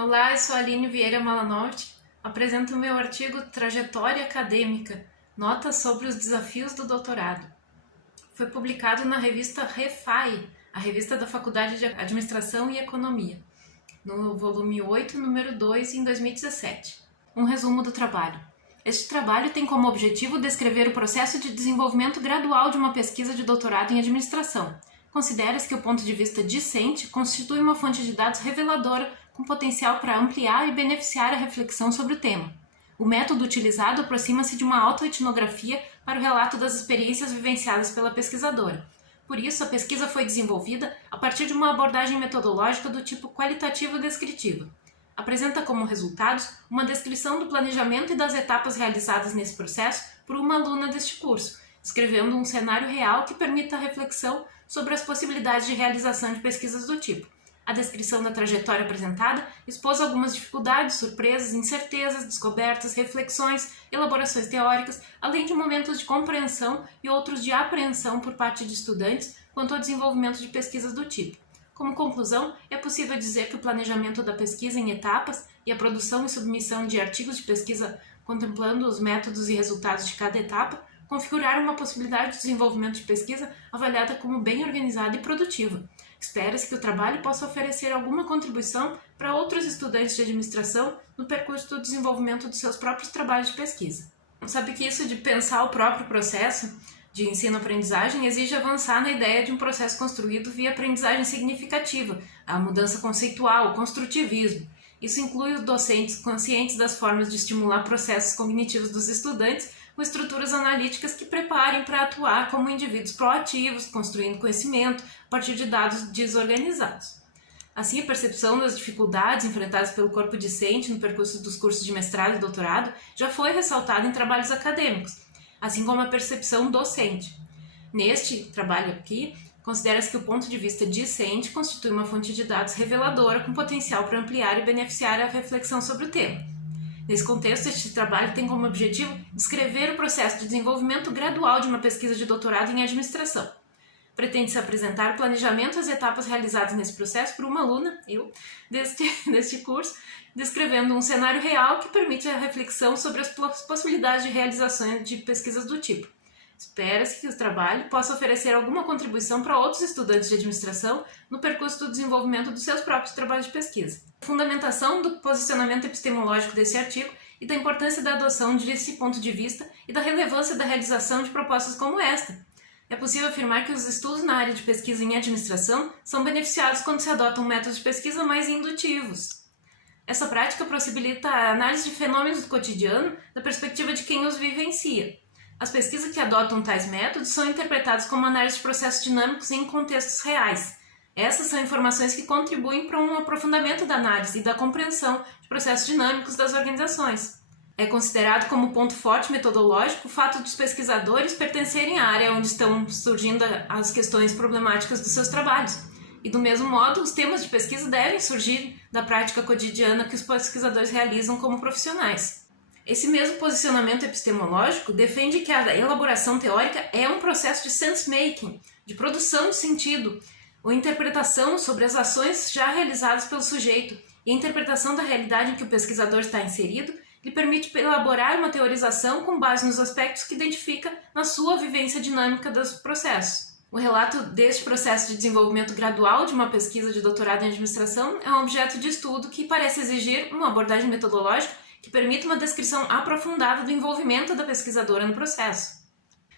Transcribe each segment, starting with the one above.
Olá, eu sou a Aline Vieira Malanorte. Apresento o meu artigo Trajetória Acadêmica, Notas sobre os Desafios do Doutorado. Foi publicado na revista REFAI, a revista da Faculdade de Administração e Economia, no volume 8, número 2, em 2017. Um resumo do trabalho. Este trabalho tem como objetivo descrever o processo de desenvolvimento gradual de uma pesquisa de doutorado em administração. Considera-se que o ponto de vista discente constitui uma fonte de dados reveladora com potencial para ampliar e beneficiar a reflexão sobre o tema. O método utilizado aproxima-se de uma autoetnografia para o relato das experiências vivenciadas pela pesquisadora. Por isso, a pesquisa foi desenvolvida a partir de uma abordagem metodológica do tipo qualitativo-descritiva. Apresenta como resultados uma descrição do planejamento e das etapas realizadas nesse processo por uma aluna deste curso, descrevendo um cenário real que permita a reflexão sobre as possibilidades de realização de pesquisas do tipo. A descrição da trajetória apresentada expôs algumas dificuldades, surpresas, incertezas, descobertas, reflexões, elaborações teóricas, além de momentos de compreensão e outros de apreensão por parte de estudantes quanto ao desenvolvimento de pesquisas do tipo. Como conclusão, é possível dizer que o planejamento da pesquisa em etapas e a produção e submissão de artigos de pesquisa contemplando os métodos e resultados de cada etapa configuraram uma possibilidade de desenvolvimento de pesquisa avaliada como bem organizada e produtiva. Espera-se que o trabalho possa oferecer alguma contribuição para outros estudantes de administração no percurso do desenvolvimento dos seus próprios trabalhos de pesquisa. Sabe que isso de pensar o próprio processo de ensino-aprendizagem exige avançar na ideia de um processo construído via aprendizagem significativa, a mudança conceitual, o construtivismo. Isso inclui os docentes conscientes das formas de estimular processos cognitivos dos estudantes com estruturas analíticas que preparem para atuar como indivíduos proativos, construindo conhecimento a partir de dados desorganizados. Assim, a percepção das dificuldades enfrentadas pelo corpo discente no percurso dos cursos de mestrado e doutorado já foi ressaltada em trabalhos acadêmicos, assim como a percepção docente. Neste trabalho aqui, considera-se que o ponto de vista discente constitui uma fonte de dados reveladora com potencial para ampliar e beneficiar a reflexão sobre o tema. Nesse contexto, este trabalho tem como objetivo descrever o processo de desenvolvimento gradual de uma pesquisa de doutorado em administração. Pretende-se apresentar o planejamento e as etapas realizadas nesse processo por uma aluna, deste curso, descrevendo um cenário real que permite a reflexão sobre as possibilidades de realização de pesquisas do tipo. Espera-se que o trabalho possa oferecer alguma contribuição para outros estudantes de administração no percurso do desenvolvimento dos seus próprios trabalhos de pesquisa. A fundamentação do posicionamento epistemológico desse artigo e da importância da adoção desse ponto de vista e da relevância da realização de propostas como esta. É possível afirmar que os estudos na área de pesquisa em administração são beneficiados quando se adotam métodos de pesquisa mais indutivos. Essa prática possibilita a análise de fenômenos do cotidiano da perspectiva de quem os vivencia. As pesquisas que adotam tais métodos são interpretadas como análise de processos dinâmicos em contextos reais. Essas são informações que contribuem para um aprofundamento da análise e da compreensão de processos dinâmicos das organizações. É considerado como ponto forte metodológico o fato dos pesquisadores pertencerem à área onde estão surgindo as questões problemáticas dos seus trabalhos. E do mesmo modo, os temas de pesquisa devem surgir da prática cotidiana que os pesquisadores realizam como profissionais. Esse mesmo posicionamento epistemológico defende que a elaboração teórica é um processo de sense-making, de produção de sentido, ou interpretação sobre as ações já realizadas pelo sujeito, e a interpretação da realidade em que o pesquisador está inserido lhe permite elaborar uma teorização com base nos aspectos que identifica na sua vivência dinâmica dos processos. O relato deste processo de desenvolvimento gradual de uma pesquisa de doutorado em administração é um objeto de estudo que parece exigir uma abordagem metodológica que permita uma descrição aprofundada do envolvimento da pesquisadora no processo.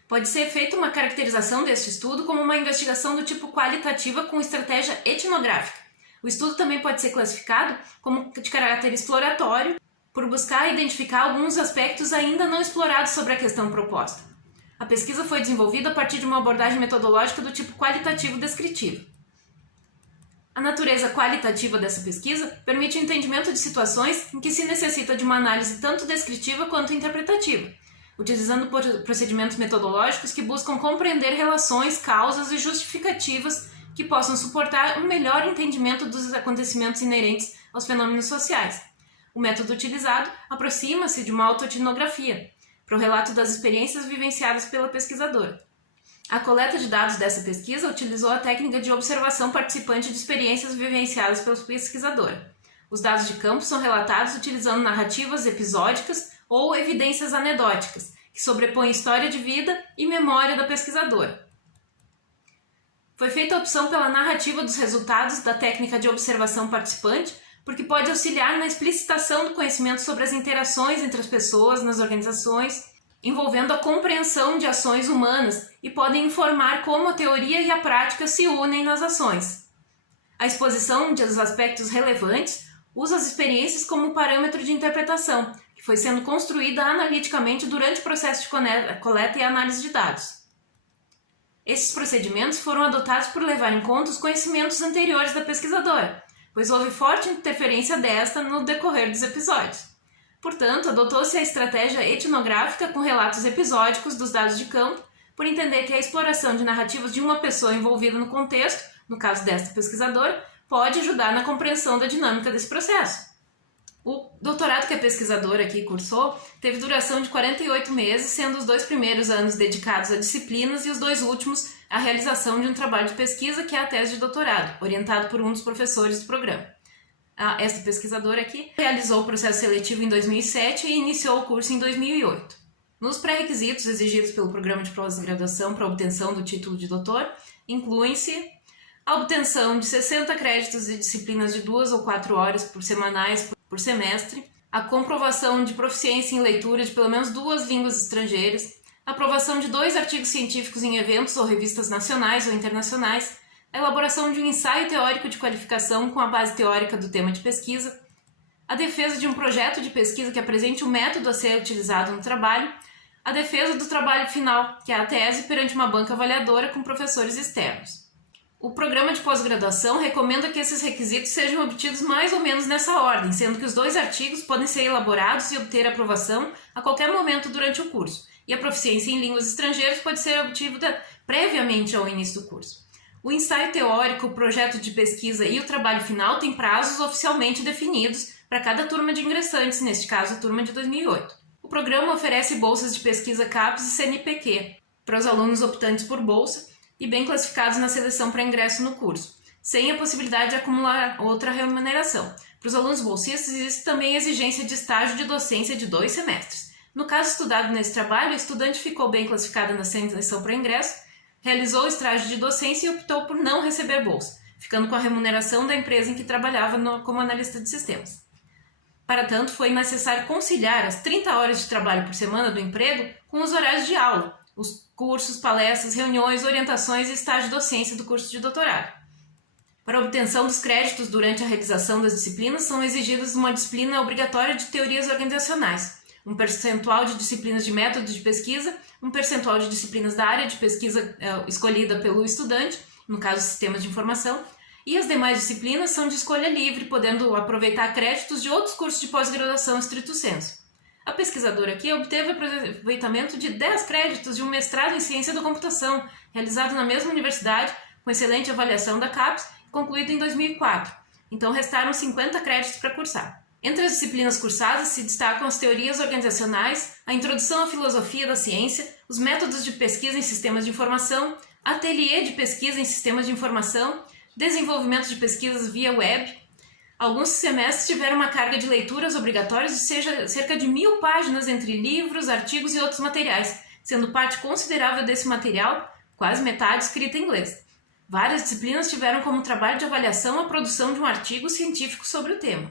Pode ser feita uma caracterização deste estudo como uma investigação do tipo qualitativa com estratégia etnográfica. O estudo também pode ser classificado como de caráter exploratório, por buscar identificar alguns aspectos ainda não explorados sobre a questão proposta. A pesquisa foi desenvolvida a partir de uma abordagem metodológica do tipo qualitativo-descritivo. A natureza qualitativa dessa pesquisa permite o entendimento de situações em que se necessita de uma análise tanto descritiva quanto interpretativa, utilizando procedimentos metodológicos que buscam compreender relações, causas e justificativas que possam suportar um melhor entendimento dos acontecimentos inerentes aos fenômenos sociais. O método utilizado aproxima-se de uma autoetnografia, para o relato das experiências vivenciadas pela pesquisadora. A coleta de dados dessa pesquisa utilizou a técnica de observação participante de experiências vivenciadas pelo pesquisador. Os dados de campo são relatados utilizando narrativas episódicas ou evidências anedóticas, que sobrepõem história de vida e memória da pesquisadora. Foi feita a opção pela narrativa dos resultados da técnica de observação participante, porque pode auxiliar na explicitação do conhecimento sobre as interações entre as pessoas nas organizações, envolvendo a compreensão de ações humanas e podem informar como a teoria e a prática se unem nas ações. A exposição dos aspectos relevantes usa as experiências como parâmetro de interpretação, que foi sendo construída analiticamente durante o processo de coleta e análise de dados. Esses procedimentos foram adotados por levar em conta os conhecimentos anteriores da pesquisadora, pois houve forte interferência desta no decorrer dos episódios. Portanto, adotou-se a estratégia etnográfica com relatos episódicos dos dados de campo, por entender que a exploração de narrativas de uma pessoa envolvida no contexto, no caso desta pesquisadora, pode ajudar na compreensão da dinâmica desse processo. O doutorado que a pesquisadora aqui cursou teve duração de 48 meses, sendo os 2 primeiros anos dedicados a disciplinas e os 2 últimos à realização de um trabalho de pesquisa, que é a tese de doutorado, orientado por um dos professores do programa. Esta pesquisadora aqui realizou o processo seletivo em 2007 e iniciou o curso em 2008. Nos pré-requisitos exigidos pelo programa de pós-graduação para a obtenção do título de doutor, incluem-se a obtenção de 60 créditos de disciplinas de 2 ou 4 horas por semanais por semestre, a comprovação de proficiência em leitura de pelo menos 2 línguas estrangeiras, a aprovação de 2 artigos científicos em eventos ou revistas nacionais ou internacionais, a elaboração de um ensaio teórico de qualificação com a base teórica do tema de pesquisa, a defesa de um projeto de pesquisa que apresente o método a ser utilizado no trabalho, a defesa do trabalho final, que é a tese, perante uma banca avaliadora com professores externos. O programa de pós-graduação recomenda que esses requisitos sejam obtidos mais ou menos nessa ordem, sendo que os 2 artigos podem ser elaborados e obter aprovação a qualquer momento durante o curso, e a proficiência em línguas estrangeiras pode ser obtida previamente ao início do curso. O ensaio teórico, o projeto de pesquisa e o trabalho final têm prazos oficialmente definidos para cada turma de ingressantes, neste caso a turma de 2008. O programa oferece bolsas de pesquisa CAPES e CNPq para os alunos optantes por bolsa e bem classificados na seleção para ingresso no curso, sem a possibilidade de acumular outra remuneração. Para os alunos bolsistas existe também a exigência de estágio de docência de 2 semestres. No caso estudado nesse trabalho, o estudante ficou bem classificado na seleção para ingresso, realizou o estágio de docência e optou por não receber bolsa, ficando com a remuneração da empresa em que trabalhava como analista de sistemas. Para tanto, foi necessário conciliar as 30 horas de trabalho por semana do emprego com os horários de aula, os cursos, palestras, reuniões, orientações e estágio de docência do curso de doutorado. Para a obtenção dos créditos durante a realização das disciplinas, são exigidas uma disciplina obrigatória de teorias organizacionais, um percentual de disciplinas de método de pesquisa, um percentual de disciplinas da área de pesquisa escolhida pelo estudante, no caso sistemas de informação, e as demais disciplinas são de escolha livre, podendo aproveitar créditos de outros cursos de pós-graduação stricto sensu. A pesquisadora aqui obteve aproveitamento de 10 créditos de um mestrado em ciência da computação, realizado na mesma universidade, com excelente avaliação da CAPES, concluído em 2004. Então restaram 50 créditos para cursar. Entre as disciplinas cursadas se destacam as teorias organizacionais, a introdução à filosofia da ciência, os métodos de pesquisa em sistemas de informação, ateliê de pesquisa em sistemas de informação, desenvolvimento de pesquisas via web. Alguns semestres tiveram uma carga de leituras obrigatórias de cerca de 1000 páginas entre livros, artigos e outros materiais, sendo parte considerável desse material, quase metade, escrita em inglês. Várias disciplinas tiveram como trabalho de avaliação a produção de um artigo científico sobre o tema.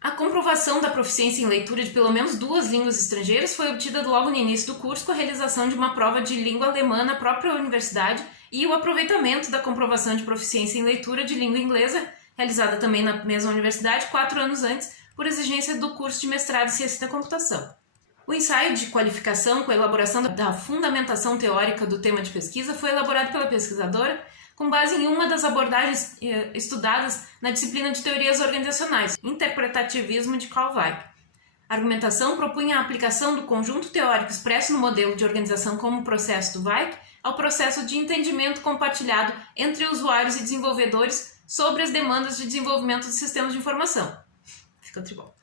A comprovação da proficiência em leitura de pelo menos 2 línguas estrangeiras foi obtida logo no início do curso com a realização de uma prova de língua alemã na própria universidade e o aproveitamento da comprovação de proficiência em leitura de língua inglesa, realizada também na mesma universidade 4 anos antes, por exigência do curso de mestrado em ciência da computação. O ensaio de qualificação com a elaboração da fundamentação teórica do tema de pesquisa foi elaborado pela pesquisadora com base em uma das abordagens estudadas na disciplina de teorias organizacionais, interpretativismo de Carl Weick. A argumentação propunha a aplicação do conjunto teórico expresso no modelo de organização como processo do Weick ao processo de entendimento compartilhado entre usuários e desenvolvedores sobre as demandas de desenvolvimento de sistemas de informação. Fica tribal.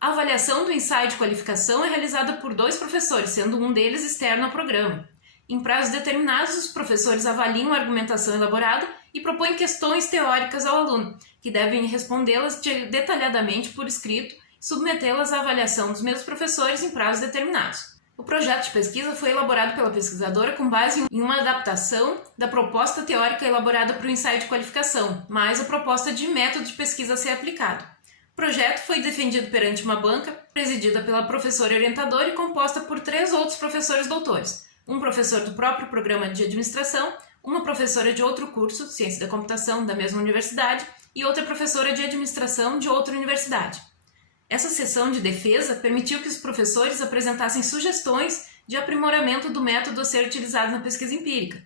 A avaliação do ensaio de qualificação é realizada por 2 professores, sendo um deles externo ao programa. Em prazos determinados, os professores avaliam a argumentação elaborada e propõe questões teóricas ao aluno, que devem respondê-las detalhadamente por escrito e submetê-las à avaliação dos mesmos professores em prazos determinados. O projeto de pesquisa foi elaborado pela pesquisadora com base em uma adaptação da proposta teórica elaborada para o ensaio de qualificação, mais a proposta de método de pesquisa a ser aplicado. O projeto foi defendido perante uma banca presidida pela professora orientadora e composta por 3 outros professores doutores, um professor do próprio programa de administração, uma professora de outro curso, Ciência da Computação, da mesma universidade, e outra professora de administração de outra universidade. Essa sessão de defesa permitiu que os professores apresentassem sugestões de aprimoramento do método a ser utilizado na pesquisa empírica.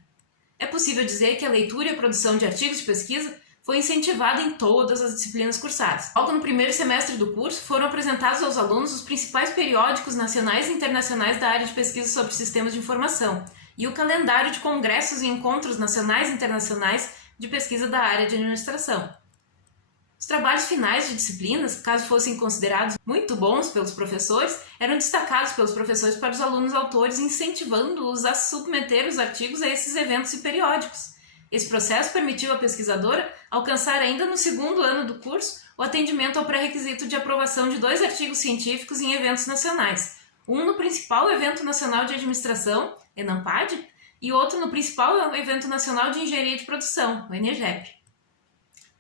É possível dizer que a leitura e a produção de artigos de pesquisa foi incentivada em todas as disciplinas cursadas. Logo no primeiro semestre do curso, foram apresentados aos alunos os principais periódicos nacionais e internacionais da área de pesquisa sobre sistemas de informação e o calendário de congressos e encontros nacionais e internacionais de pesquisa da área de administração. Os trabalhos finais de disciplinas, caso fossem considerados muito bons pelos professores, eram destacados pelos professores para os alunos autores, incentivando-os a submeter os artigos a esses eventos e periódicos. Esse processo permitiu à pesquisadora alcançar ainda no 2º ano do curso o atendimento ao pré-requisito de aprovação de 2 artigos científicos em eventos nacionais, um no principal evento nacional de administração, ENAMPAD, e outro no principal evento nacional de engenharia de produção, o ENEGEP.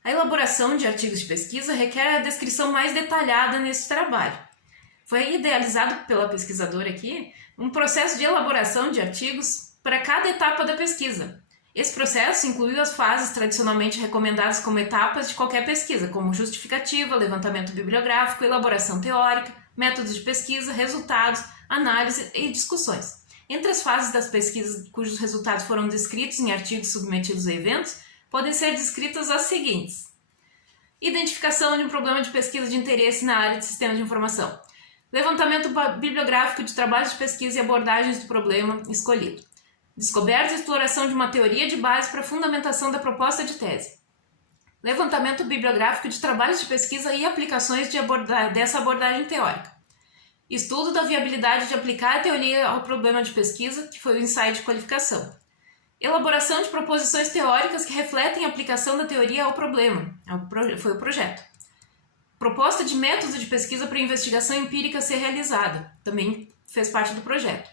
A elaboração de artigos de pesquisa requer a descrição mais detalhada nesse trabalho. Foi idealizado pela pesquisadora aqui um processo de elaboração de artigos para cada etapa da pesquisa. Esse processo incluiu as fases tradicionalmente recomendadas como etapas de qualquer pesquisa, como justificativa, levantamento bibliográfico, elaboração teórica, métodos de pesquisa, resultados, análise e discussões. Entre as fases das pesquisas cujos resultados foram descritos em artigos submetidos a eventos, podem ser descritas as seguintes: identificação de um problema de pesquisa de interesse na área de sistemas de informação, levantamento bibliográfico de trabalhos de pesquisa e abordagens do problema escolhido, descoberta e exploração de uma teoria de base para a fundamentação da proposta de tese, levantamento bibliográfico de trabalhos de pesquisa e aplicações dessa abordagem teórica, estudo da viabilidade de aplicar a teoria ao problema de pesquisa, que foi o ensaio de qualificação, elaboração de proposições teóricas que refletem a aplicação da teoria ao problema, foi o projeto. Proposta de método de pesquisa para investigação empírica ser realizada, também fez parte do projeto.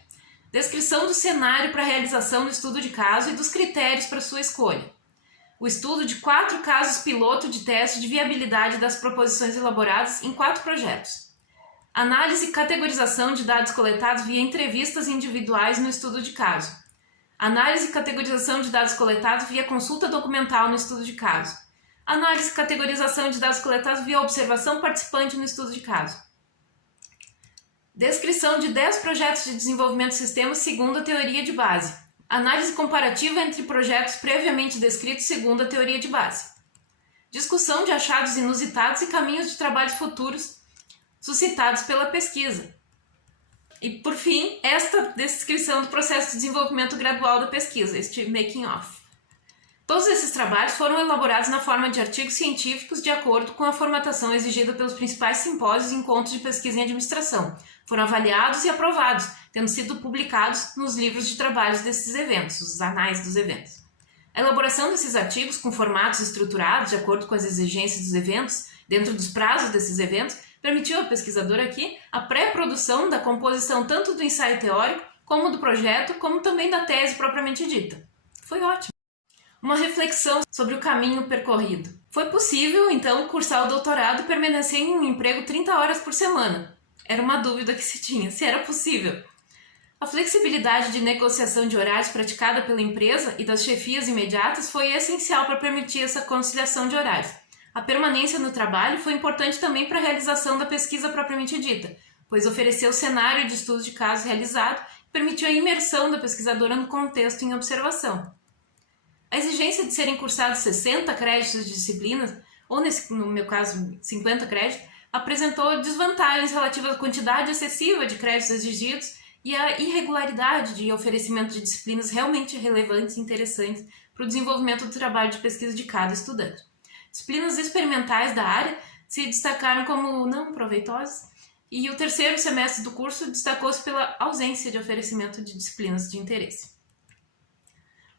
Descrição do cenário para a realização do estudo de caso e dos critérios para sua escolha. O estudo de 4 casos piloto de teste de viabilidade das proposições elaboradas em 4 projetos. Análise e categorização de dados coletados via entrevistas individuais no estudo de caso. Análise e categorização de dados coletados via consulta documental no estudo de caso. Análise e categorização de dados coletados via observação participante no estudo de caso. Descrição de 10 projetos de desenvolvimento de sistemas segundo a teoria de base. Análise comparativa entre projetos previamente descritos segundo a teoria de base. Discussão de achados inusitados e caminhos de trabalhos futuros suscitados pela pesquisa. E, por fim, esta descrição do processo de desenvolvimento gradual da pesquisa, este making of. Todos esses trabalhos foram elaborados na forma de artigos científicos de acordo com a formatação exigida pelos principais simpósios e encontros de pesquisa em administração. Foram avaliados e aprovados, tendo sido publicados nos livros de trabalhos desses eventos, os anais dos eventos. A elaboração desses artigos com formatos estruturados de acordo com as exigências dos eventos, dentro dos prazos desses eventos, permitiu à pesquisadora aqui a pré-produção da composição tanto do ensaio teórico, como do projeto, como também da tese propriamente dita. Foi ótimo! Uma reflexão sobre o caminho percorrido. Foi possível, então, cursar o doutorado e permanecer em um emprego 30 horas por semana. Era uma dúvida que se tinha, se era possível. A flexibilidade de negociação de horários praticada pela empresa e das chefias imediatas foi essencial para permitir essa conciliação de horários. A permanência no trabalho foi importante também para a realização da pesquisa propriamente dita, pois ofereceu o cenário de estudo de caso realizado e permitiu a imersão da pesquisadora no contexto em observação. A exigência de serem cursados 60 créditos de disciplinas, ou no meu caso 50 créditos, apresentou desvantagens relativas à quantidade excessiva de créditos exigidos e à irregularidade de oferecimento de disciplinas realmente relevantes e interessantes para o desenvolvimento do trabalho de pesquisa de cada estudante. Disciplinas experimentais da área se destacaram como não proveitosas e o terceiro semestre do curso destacou-se pela ausência de oferecimento de disciplinas de interesse.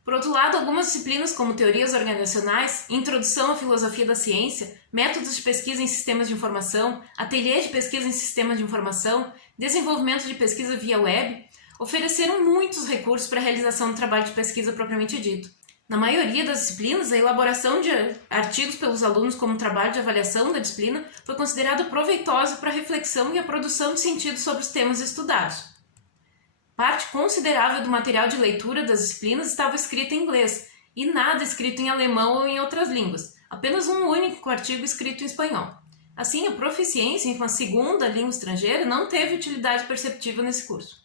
Por outro lado, algumas disciplinas como teorias organizacionais, introdução à filosofia da ciência, métodos de pesquisa em sistemas de informação, ateliê de pesquisa em sistemas de informação, desenvolvimento de pesquisa via web, ofereceram muitos recursos para a realização do trabalho de pesquisa propriamente dito. Na maioria das disciplinas, a elaboração de artigos pelos alunos como trabalho de avaliação da disciplina foi considerada proveitosa para a reflexão e a produção de sentido sobre os temas estudados. Parte considerável do material de leitura das disciplinas estava escrito em inglês e nada escrito em alemão ou em outras línguas, apenas um único artigo escrito em espanhol. Assim, a proficiência em uma segunda língua estrangeira não teve utilidade perceptível nesse curso.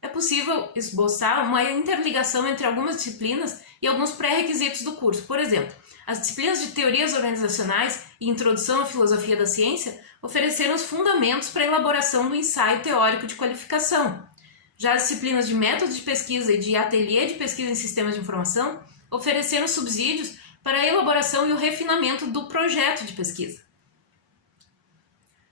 É possível esboçar uma interligação entre algumas disciplinas e alguns pré-requisitos do curso. Por exemplo, as disciplinas de teorias organizacionais e introdução à filosofia da ciência ofereceram os fundamentos para a elaboração do ensaio teórico de qualificação. Já as disciplinas de métodos de pesquisa e de ateliê de pesquisa em sistemas de informação ofereceram subsídios para a elaboração e o refinamento do projeto de pesquisa.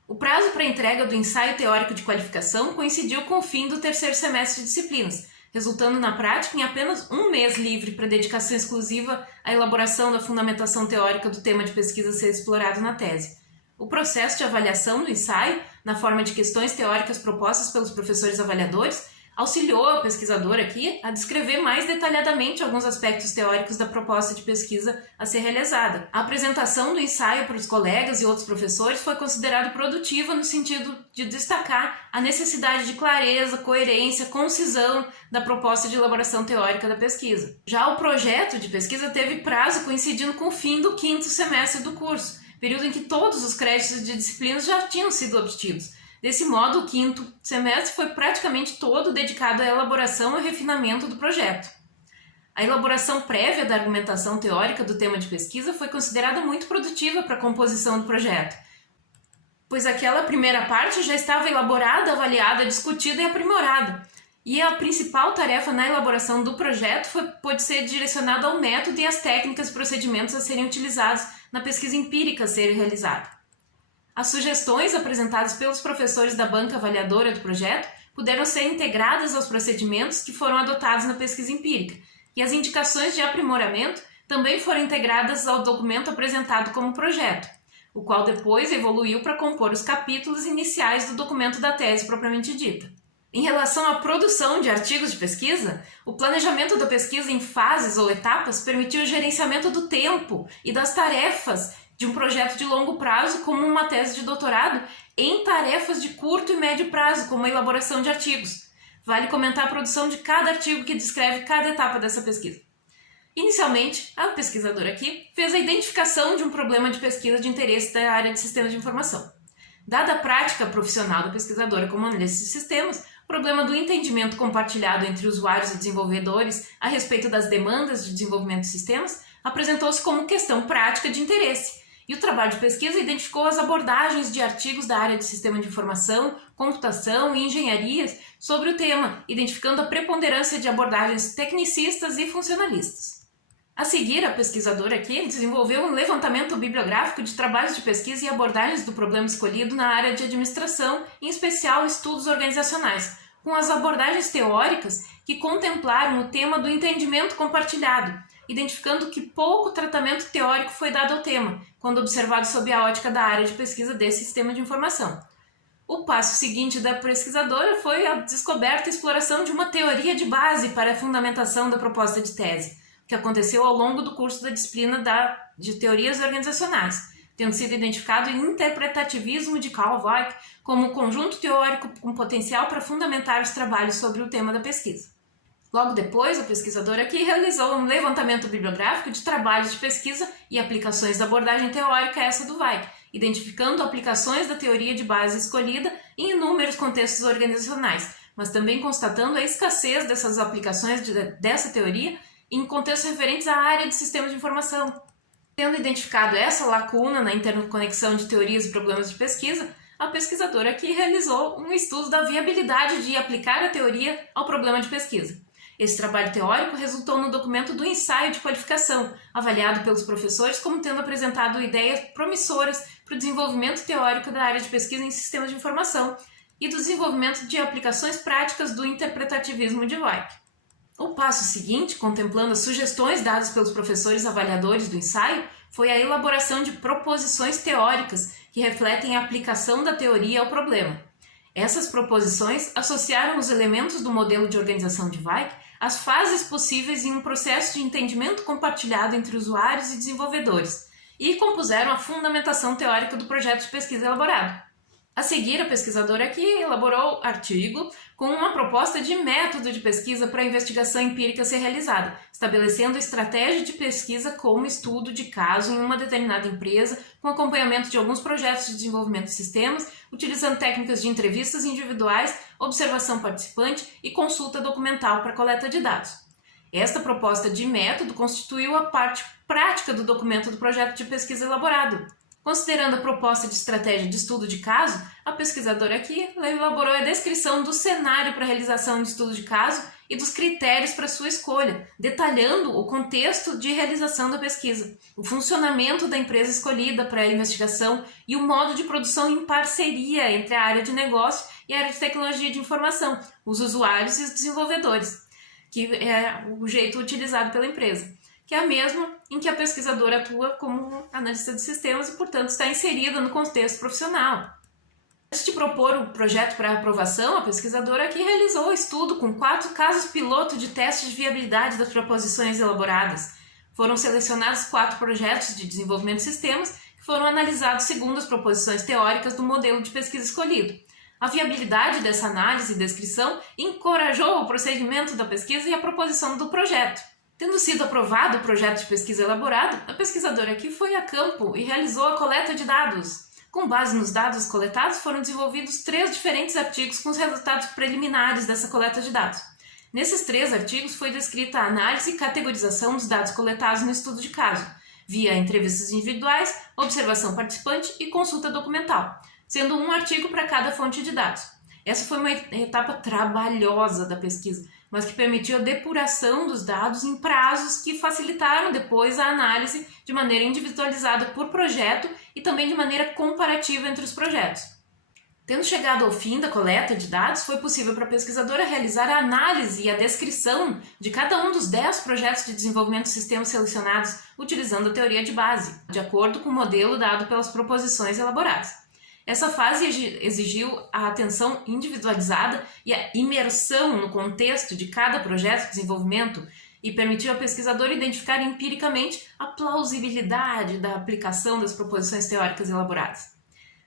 O prazo para a entrega do ensaio teórico de qualificação coincidiu com o fim do terceiro semestre de disciplinas, resultando na prática em apenas um mês livre para dedicação exclusiva à elaboração da fundamentação teórica do tema de pesquisa a ser explorado na tese. O processo de avaliação do ensaio, na forma de questões teóricas propostas pelos professores avaliadores, auxiliou a pesquisadora aqui a descrever mais detalhadamente alguns aspectos teóricos da proposta de pesquisa a ser realizada. A apresentação do ensaio para os colegas e outros professores foi considerada produtiva no sentido de destacar a necessidade de clareza, coerência, concisão da proposta de elaboração teórica da pesquisa. Já o projeto de pesquisa teve prazo coincidindo com o fim do 5º semestre do curso, período em que todos os créditos de disciplinas já tinham sido obtidos. Desse modo, o 5º semestre foi praticamente todo dedicado à elaboração e refinamento do projeto. A elaboração prévia da argumentação teórica do tema de pesquisa foi considerada muito produtiva para a composição do projeto, pois aquela primeira parte já estava elaborada, avaliada, discutida e aprimorada. E a principal tarefa na elaboração do projeto pôde ser direcionada ao método e às técnicas e procedimentos a serem utilizados na pesquisa empírica a ser realizada. As sugestões apresentadas pelos professores da banca avaliadora do projeto puderam ser integradas aos procedimentos que foram adotados na pesquisa empírica, e as indicações de aprimoramento também foram integradas ao documento apresentado como projeto, o qual depois evoluiu para compor os capítulos iniciais do documento da tese propriamente dita. Em relação à produção de artigos de pesquisa, o planejamento da pesquisa em fases ou etapas permitiu o gerenciamento do tempo e das tarefas de um projeto de longo prazo, como uma tese de doutorado, em tarefas de curto e médio prazo, como a elaboração de artigos. Vale comentar a produção de cada artigo que descreve cada etapa dessa pesquisa. Inicialmente, a pesquisadora aqui fez a identificação de um problema de pesquisa de interesse da área de sistemas de informação. Dada a prática profissional da pesquisadora como analista de sistemas, o problema do entendimento compartilhado entre usuários e desenvolvedores a respeito das demandas de desenvolvimento de sistemas apresentou-se como questão prática de interesse. E o trabalho de pesquisa identificou as abordagens de artigos da área de sistema de informação, computação e engenharias sobre o tema, identificando a preponderância de abordagens tecnicistas e funcionalistas. A seguir, a pesquisadora aqui desenvolveu um levantamento bibliográfico de trabalhos de pesquisa e abordagens do problema escolhido na área de administração, em especial estudos organizacionais, com as abordagens teóricas que contemplaram o tema do entendimento compartilhado, identificando que pouco tratamento teórico foi dado ao tema, quando observado sob a ótica da área de pesquisa desse sistema de informação. O passo seguinte da pesquisadora foi a descoberta e exploração de uma teoria de base para a fundamentação da proposta de tese, que aconteceu ao longo do curso da disciplina de teorias organizacionais, tendo sido identificado o interpretativismo de Carl Weick como um conjunto teórico com potencial para fundamentar os trabalhos sobre o tema da pesquisa. Logo depois, a pesquisadora aqui realizou um levantamento bibliográfico de trabalhos de pesquisa e aplicações da abordagem teórica essa do Weick, identificando aplicações da teoria de base escolhida em inúmeros contextos organizacionais, mas também constatando a escassez dessas aplicações dessa teoria em contextos referentes à área de sistemas de informação. Tendo identificado essa lacuna na interconexão de teorias e problemas de pesquisa, a pesquisadora aqui realizou um estudo da viabilidade de aplicar a teoria ao problema de pesquisa. Esse trabalho teórico resultou no documento do ensaio de qualificação, avaliado pelos professores como tendo apresentado ideias promissoras para o desenvolvimento teórico da área de pesquisa em sistemas de informação e do desenvolvimento de aplicações práticas do interpretativismo de Weick. O passo seguinte, contemplando as sugestões dadas pelos professores avaliadores do ensaio, foi a elaboração de proposições teóricas que refletem a aplicação da teoria ao problema. Essas proposições associaram os elementos do modelo de organização de Weick às fases possíveis em um processo de entendimento compartilhado entre usuários e desenvolvedores e compuseram a fundamentação teórica do projeto de pesquisa elaborado. A seguir, a pesquisadora aqui elaborou artigo com uma proposta de método de pesquisa para a investigação empírica ser realizada, estabelecendo estratégia de pesquisa como estudo de caso em uma determinada empresa, com acompanhamento de alguns projetos de desenvolvimento de sistemas, utilizando técnicas de entrevistas individuais, observação participante e consulta documental para coleta de dados. Esta proposta de método constituiu a parte prática do documento do projeto de pesquisa elaborado. Considerando a proposta de estratégia de estudo de caso, a pesquisadora aqui elaborou a descrição do cenário para a realização de estudo de caso e dos critérios para sua escolha, detalhando o contexto de realização da pesquisa, o funcionamento da empresa escolhida para a investigação e o modo de produção em parceria entre a área de negócio e a área de tecnologia de informação, os usuários e os desenvolvedores, que é o jeito utilizado pela empresa, que é a mesma em que a pesquisadora atua como analista de sistemas e, portanto, está inserida no contexto profissional. Antes de propor o projeto para aprovação, a pesquisadora aqui realizou o estudo com 4 casos piloto de testes de viabilidade das proposições elaboradas. Foram selecionados 4 projetos de desenvolvimento de sistemas que foram analisados segundo as proposições teóricas do modelo de pesquisa escolhido. A viabilidade dessa análise e descrição encorajou o prosseguimento da pesquisa e a proposição do projeto. Tendo sido aprovado o projeto de pesquisa elaborado, a pesquisadora aqui foi a campo e realizou a coleta de dados. Com base nos dados coletados, foram desenvolvidos 3 diferentes artigos com os resultados preliminares dessa coleta de dados. Nesses 3 artigos foi descrita a análise e categorização dos dados coletados no estudo de caso, via entrevistas individuais, observação participante e consulta documental, sendo um artigo para cada fonte de dados. Essa foi uma etapa trabalhosa da pesquisa, mas que permitiu a depuração dos dados em prazos que facilitaram depois a análise de maneira individualizada por projeto e também de maneira comparativa entre os projetos. Tendo chegado ao fim da coleta de dados, foi possível para a pesquisadora realizar a análise e a descrição de cada um dos 10 projetos de desenvolvimento de sistemas selecionados, utilizando a teoria de base, de acordo com o modelo dado pelas proposições elaboradas. Essa fase exigiu a atenção individualizada e a imersão no contexto de cada projeto de desenvolvimento e permitiu ao pesquisador identificar empiricamente a plausibilidade da aplicação das proposições teóricas elaboradas.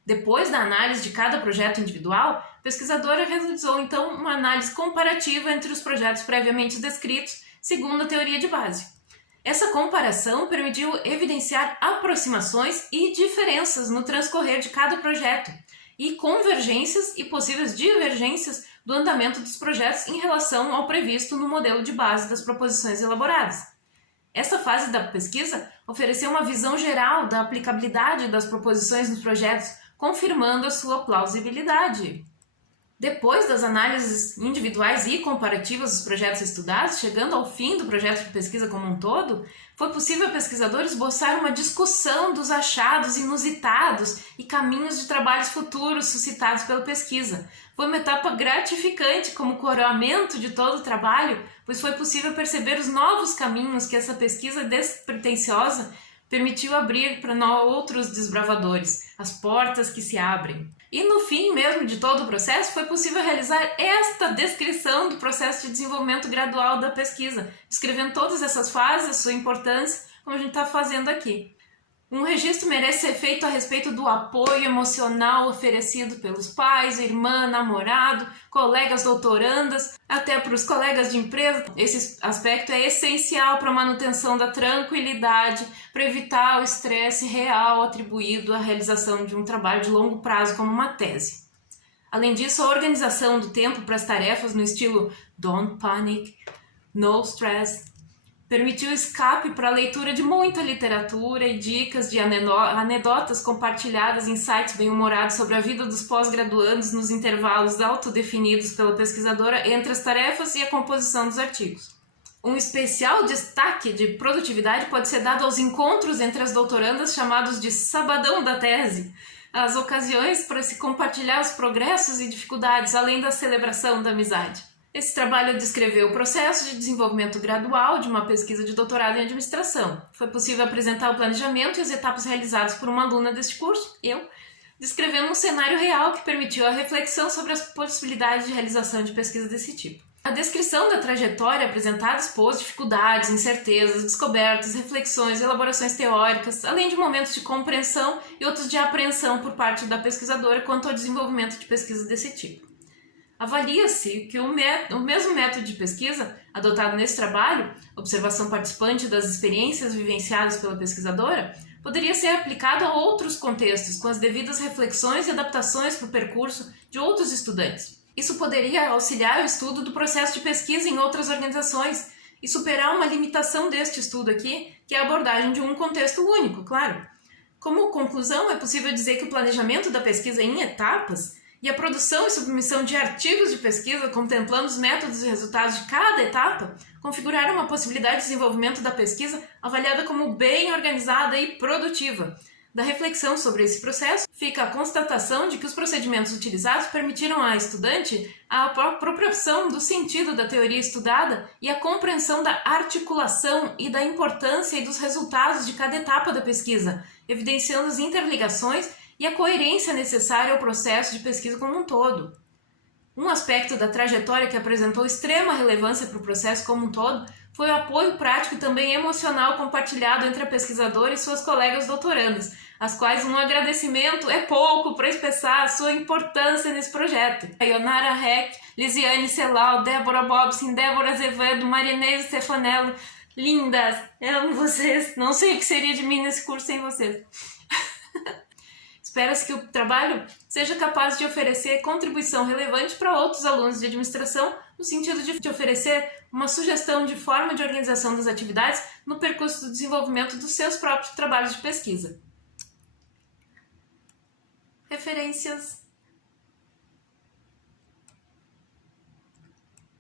Depois da análise de cada projeto individual, a pesquisadora realizou então uma análise comparativa entre os projetos previamente descritos, segundo a teoria de base. Essa comparação permitiu evidenciar aproximações e diferenças no transcorrer de cada projeto e convergências e possíveis divergências do andamento dos projetos em relação ao previsto no modelo de base das proposições elaboradas. Essa fase da pesquisa ofereceu uma visão geral da aplicabilidade das proposições nos projetos, confirmando a sua plausibilidade. Depois das análises individuais e comparativas dos projetos estudados, chegando ao fim do projeto de pesquisa como um todo, foi possível ao pesquisador esboçar uma discussão dos achados inusitados e caminhos de trabalhos futuros suscitados pela pesquisa. Foi uma etapa gratificante como coroamento de todo o trabalho, pois foi possível perceber os novos caminhos que essa pesquisa despretensiosa permitiu abrir para outros desbravadores, as portas que se abrem. E no fim mesmo de todo o processo, foi possível realizar esta descrição do processo de desenvolvimento gradual da pesquisa, descrevendo todas essas fases, a sua importância, como a gente está fazendo aqui. Um registro merece ser feito a respeito do apoio emocional oferecido pelos pais, irmã, namorado, colegas doutorandas, até para os colegas de empresa. Esse aspecto é essencial para a manutenção da tranquilidade, para evitar o estresse real atribuído à realização de um trabalho de longo prazo como uma tese. Além disso, a organização do tempo para as tarefas no estilo Don't Panic, No Stress, permitiu escape para a leitura de muita literatura e dicas de anedotas compartilhadas em sites bem-humorados sobre a vida dos pós-graduandos nos intervalos autodefinidos pela pesquisadora entre as tarefas e a composição dos artigos. Um especial destaque de produtividade pode ser dado aos encontros entre as doutorandas chamados de Sabadão da Tese, as ocasiões para se compartilhar os progressos e dificuldades, além da celebração da amizade. Esse trabalho descreveu o processo de desenvolvimento gradual de uma pesquisa de doutorado em administração. Foi possível apresentar o planejamento e as etapas realizadas por uma aluna deste curso, eu, descrevendo um cenário real que permitiu a reflexão sobre as possibilidades de realização de pesquisa desse tipo. A descrição da trajetória apresentada expôs dificuldades, incertezas, descobertas, reflexões, elaborações teóricas, além de momentos de compreensão e outros de apreensão por parte da pesquisadora quanto ao desenvolvimento de pesquisas desse tipo. Avalia-se que o mesmo método de pesquisa adotado nesse trabalho, observação participante das experiências vivenciadas pela pesquisadora, poderia ser aplicado a outros contextos, com as devidas reflexões e adaptações para o percurso de outros estudantes. Isso poderia auxiliar o estudo do processo de pesquisa em outras organizações e superar uma limitação deste estudo aqui, que é a abordagem de um contexto único, claro. Como conclusão, é possível dizer que o planejamento da pesquisa em etapas e a produção e submissão de artigos de pesquisa contemplando os métodos e resultados de cada etapa configuraram uma possibilidade de desenvolvimento da pesquisa avaliada como bem organizada e produtiva. Da reflexão sobre esse processo, fica a constatação de que os procedimentos utilizados permitiram à estudante a apropriação do sentido da teoria estudada e a compreensão da articulação e da importância e dos resultados de cada etapa da pesquisa, evidenciando as interligações e a coerência necessária ao processo de pesquisa como um todo. Um aspecto da trajetória que apresentou extrema relevância para o processo como um todo foi o apoio prático e também emocional compartilhado entre a pesquisadora e suas colegas doutorandas, às quais um agradecimento é pouco para expressar a sua importância nesse projeto. A Ionara Heck, Lisiane Celal, Débora Bobsin, Débora Azevedo, Marinês Stefanello, lindas, eu amo vocês, não sei o que seria de mim nesse curso sem vocês. Espera-se que o trabalho seja capaz de oferecer contribuição relevante para outros alunos de administração, no sentido de oferecer uma sugestão de forma de organização das atividades no percurso do desenvolvimento dos seus próprios trabalhos de pesquisa. Referências